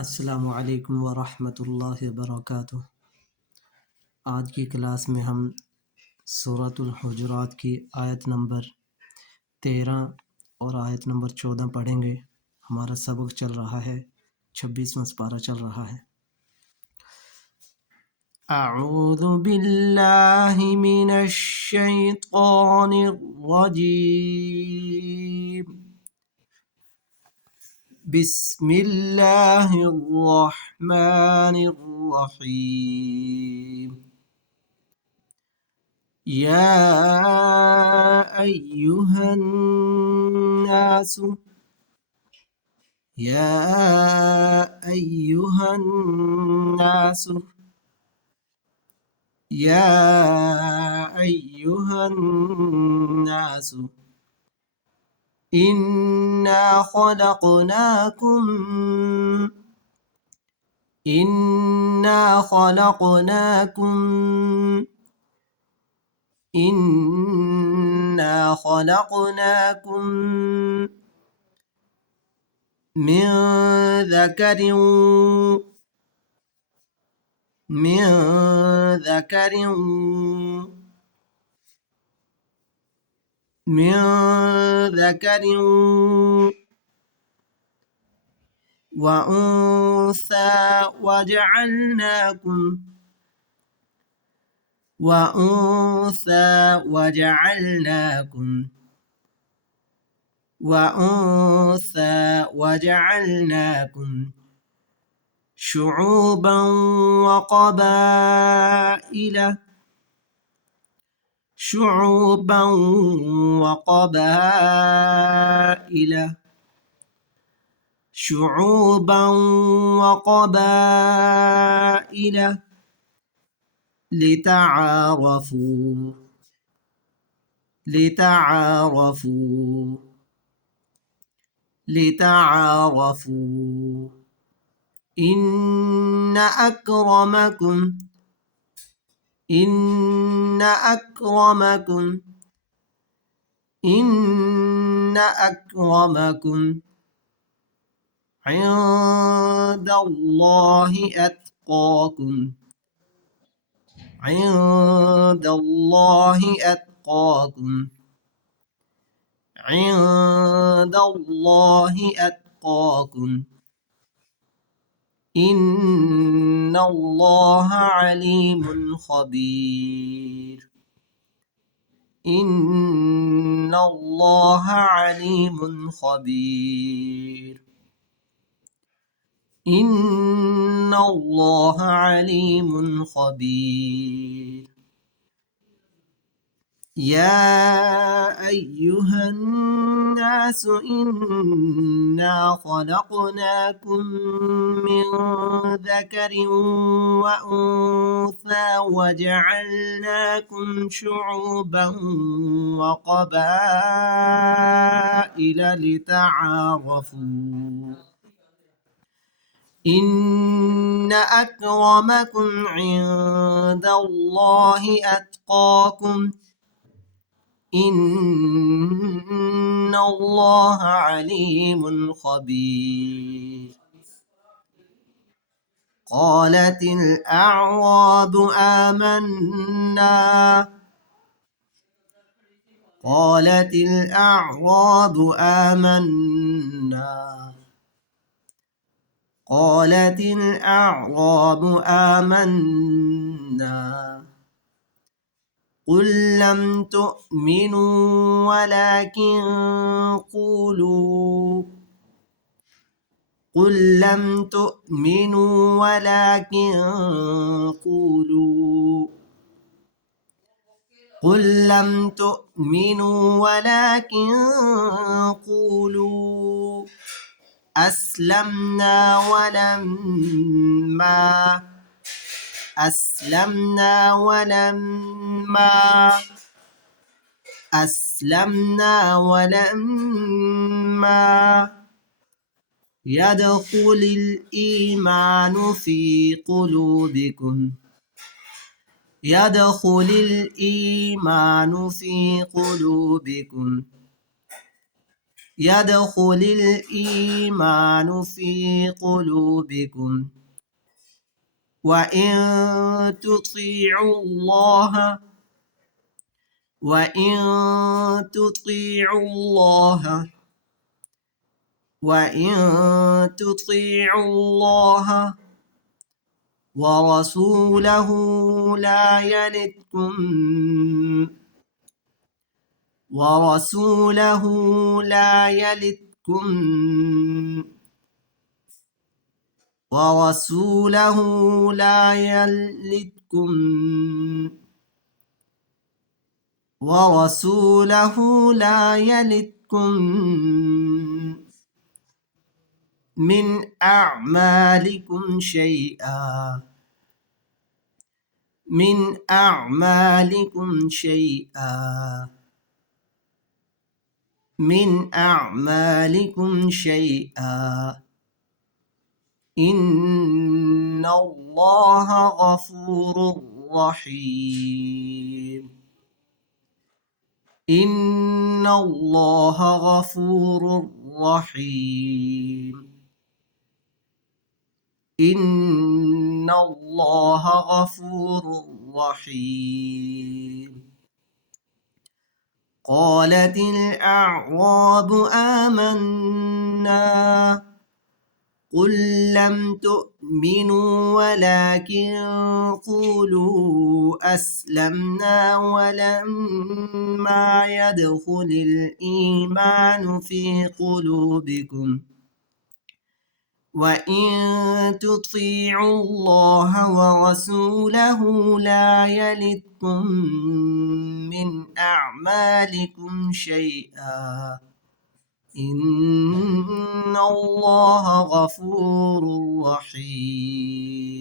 अस्सलामु अलैकुम व रहमतुल्लाहि व बरकातुहू। आज की क्लास में हम सूरतुल हुजुरात की आयत नंबर 13 और आयत नंबर 14 पढ़ेंगे। हमारा सबक चल रहा है 26वां पारा चल रहा है। अऊज़ु बिल्लाहि मिनश शैतानिर रजीम। बिस्मिल्लाहिर रहमानिर रहीम। या अय्युहन्नास या अय्युहन्नास या अय्युहन्नास इन्ना खलक़नाकुम इन्ना खलक़नाकुम إنا خلقناكم من ذكر من ذكر من ذكر وأنثى وجعلناكم شعوبا وقبائل لتعارفوا إن أكرمكم عند الله أتقاكم عند الله أتقاكم إن الله عليم خبير إن الله عليم خبير إن الله عليم خبير يا أيها الناس إنا خلقناكم من ذكر وأنثى وجعلناكم شعوبا وقبائل لتعارفوا إن أكرمكم عند الله أتقاكم إن الله عليم خبير قالت الأعراب آمنا قل لم تؤمنوا ولكن قولوا أسلمنا ولما يدخل الإيمان في قلوبكم يدخل الإيمان في قلوبكم وإن تطيعوا الله وإن تطيعوا الله وإن تطيعوا الله ورسوله لا يلدكم ورسوله لا يلدكم ورسوله لا يلدكم ورسوله لا يلدكم من أعمالكم شيئا من أعمالكم شيئا من أعمالكم شيئا إن الله غفور رحيم إن الله غفور رحيم إن الله غفور رحيم قالت الأعراب آمنا قل لم تؤمنوا ولكن قولوا أسلمنا ولما يدخل الإيمان في قلوبكم وإن تطيعوا الله ورسوله لا يلدكم من أعمالكم شيئا إن الله غفور رحيم